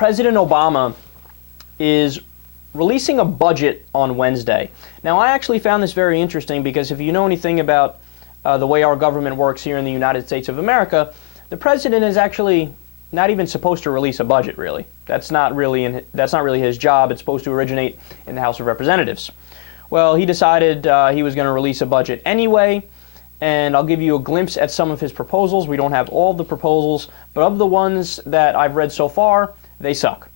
President Obama is releasing a budget on Wednesday. Now, I actually found this very interesting because if you know anything about the way our government works here in the United States of America, the president is actually not even supposed to release a budget, really. That's not really his job. It's supposed to originate in the House of Representatives. Well, he decided he was going to release a budget anyway, and I'll give you a glimpse at some of his proposals. We don't have all the proposals, but of the ones that I've read so far, they suck.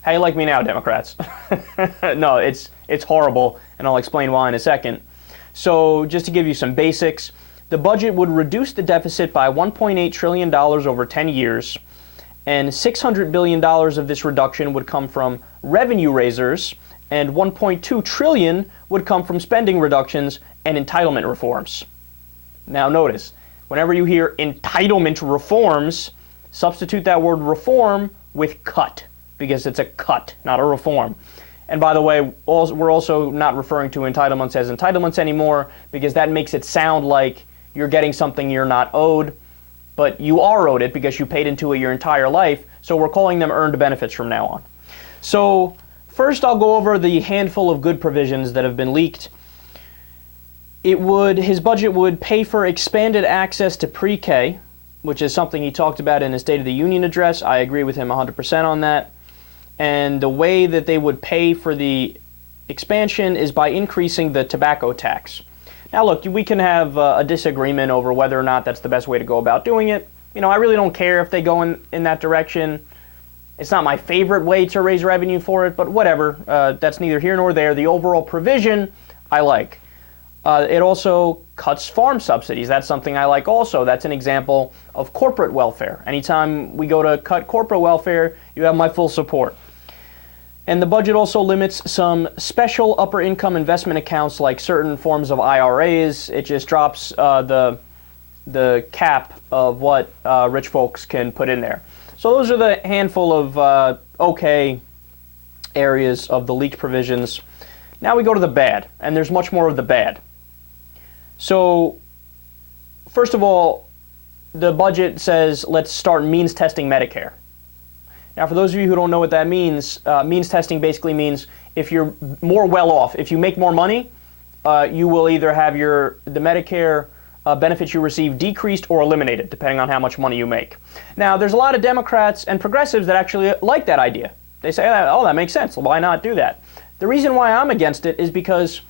How you like me now, Democrats? No, it's horrible, and I'll explain why in a second. So just to give you some basics, the budget would reduce the deficit by $1.8 trillion over 10 years, and $600 billion of this reduction would come from revenue raisers, and $1.2 trillion would come from spending reductions and entitlement reforms. Now notice, whenever you hear entitlement reforms, substitute that word reform with cut, because it's a cut, not a reform. And by the way, we're also not referring to entitlements as entitlements anymore, because that makes it sound like you're getting something you're not owed, but you are owed it because you paid into it your entire life, so we're calling them earned benefits from now on. So first I'll go over the handful of good provisions that have been leaked. His budget would pay for expanded access to pre-K, which is something he talked about in his State of the Union address. I agree with him 100% on that. And the way that they would pay for the expansion is by increasing the tobacco tax. Now look, we can have a disagreement over whether or not that's the best way to go about doing it. You know, I really don't care if they go in that direction. It's not my favorite way to raise revenue for it, but whatever. That's neither here nor there. The overall provision I like. It also cuts farm subsidies. That's something I like also. That's an example of corporate welfare. Anytime we go to cut corporate welfare, you have my full support. And the budget also limits some special upper income investment accounts like certain forms of IRAs. It just drops the cap of what rich folks can put in there. So those are the handful of okay areas of the leaked provisions. Now we go to the bad, and there's much more of the bad. So first of all, the budget says let's start means testing Medicare. Now, for those of you who don't know what that means testing basically means if you're more well off, if you make more money, you will either have the Medicare benefits you receive decreased or eliminated, depending on how much money you make. Now, there's a lot of Democrats and progressives that actually like that idea. They say, oh, that makes sense. Why not do that? The reason why I'm against it is because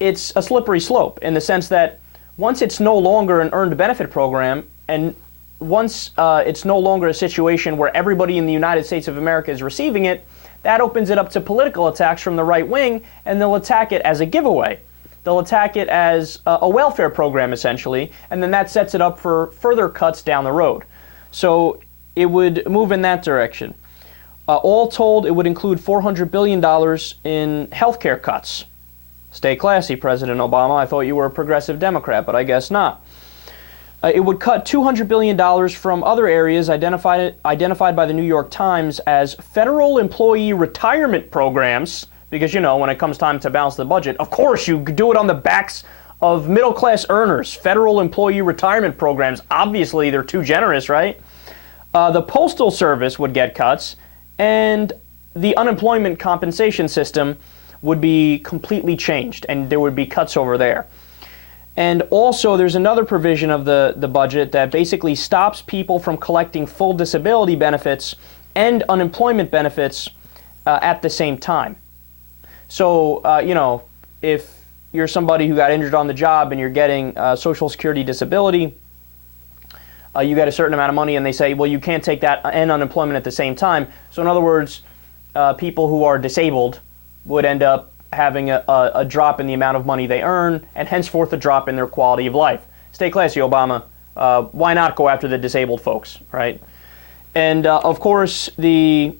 it's a slippery slope in the sense that once it's no longer an earned benefit program, and once it's no longer a situation where everybody in the United States of America is receiving it, that opens it up to political attacks from the right wing, and they'll attack it as a giveaway. They'll attack it as a welfare program, essentially, and then that sets it up for further cuts down the road. So it would move in that direction. All told, it would include $400 billion in healthcare cuts. Stay classy, President Obama. I thought you were a progressive Democrat, but I guess not. It would cut $200 billion from other areas identified by the New York Times as federal employee retirement programs, because, you know, when it comes time to balance the budget, of course you do it on the backs of middle-class earners. Federal employee retirement programs, obviously they're too generous, right? The Postal Service would get cuts, and the unemployment compensation system would be completely changed, and there would be cuts over there. And also, there's another provision of the budget that basically stops people from collecting full disability benefits and unemployment benefits at the same time. So, you know, if you're somebody who got injured on the job and you're getting Social Security disability, you get a certain amount of money, and they say, well, you can't take that and unemployment at the same time. So in other words, people who are disabled would end up having a drop in the amount of money they earn, and henceforth a drop in their quality of life. Stay classy, Obama. Why not go after the disabled folks, right? And of course, the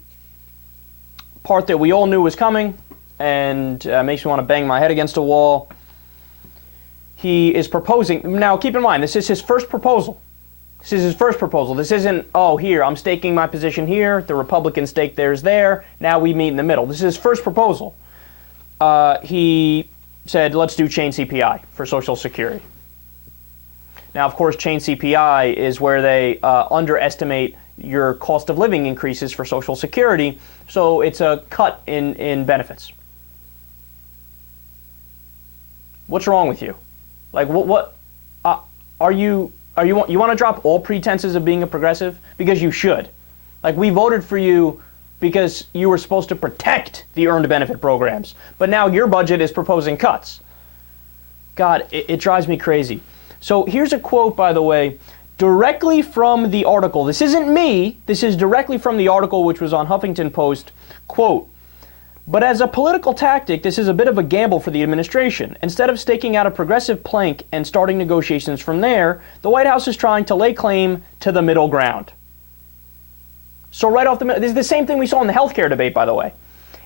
part that we all knew was coming, and makes me want to bang my head against a wall, he is proposing, now keep in mind, this is his first proposal. This is his first proposal. This isn't, oh, here, I'm staking my position here, the Republicans stake theirs there, now we meet in the middle. This is his first proposal. He said, let's do chain CPI for Social Security. Now, of course, chain CPI is where they underestimate your cost of living increases for Social Security, so it's a cut in benefits. What's wrong with you? Like, what you want to drop all pretenses of being a progressive? Because you should. Like, we voted for you because you were supposed to protect the earned benefit programs, but now your budget is proposing cuts. God, it drives me crazy. So here's a quote, by the way, directly from the article. This isn't me. This is directly from the article, which was on Huffington Post. Quote, "But as a political tactic, this is a bit of a gamble for the administration. Instead of staking out a progressive plank and starting negotiations from there, the White House is trying to lay claim to the middle ground." So right off the middle, this is the same thing we saw in the healthcare debate, by the way.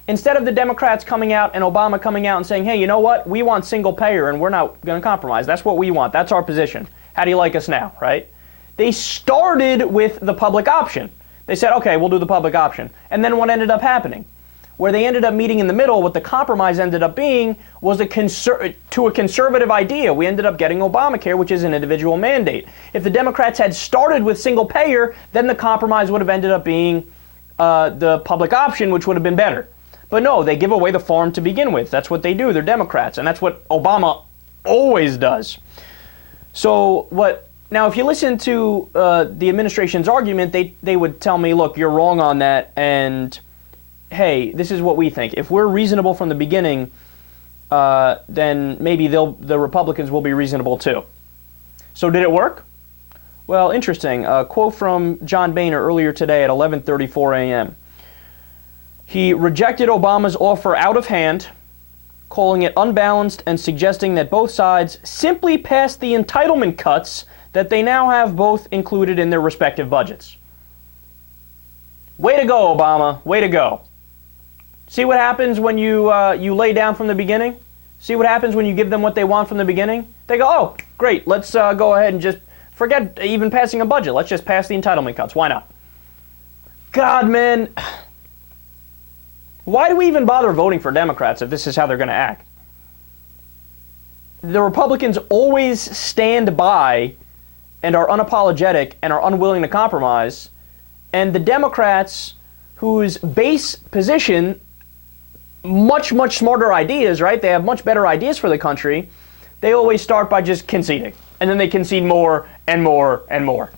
Instead of the Democrats coming out and Obama coming out and saying, hey, you know what? We want single payer and we're not going to compromise. That's what we want. That's our position. How do you like us now, right? They started with the public option. They said, okay, we'll do the public option. And then what ended up happening? Where they ended up meeting in the middle, what the compromise ended up being was a conservative idea. We ended up getting Obamacare, which is an individual mandate. If the Democrats had started with single payer, then the compromise would have ended up being the public option, which would have been better. But no, they give away the farm to begin with. That's what they do. They're Democrats, and that's what Obama always does. So now if you listen to the administration's argument, they would tell me, look, you're wrong on that, and hey, this is what we think. If we're reasonable from the beginning, then maybe the Republicans will be reasonable too. So did it work? Well, interesting. A quote from John Boehner earlier today at 11:34 a.m. He rejected Obama's offer out of hand, calling it unbalanced and suggesting that both sides simply passed the entitlement cuts that they now have both included in their respective budgets. Way to go, Obama. Way to go. See what happens when you lay down from the beginning? See what happens when you give them what they want from the beginning? They go, oh, great, let's go ahead and just forget even passing a budget. Let's just pass the entitlement cuts. Why not? God, man. Why do we even bother voting for Democrats if this is how they're going to act? The Republicans always stand by and are unapologetic and are unwilling to compromise. And the Democrats, whose base position, much, much smarter ideas, right? They have much better ideas for the country. They always start by just conceding. And then they concede more and more and more.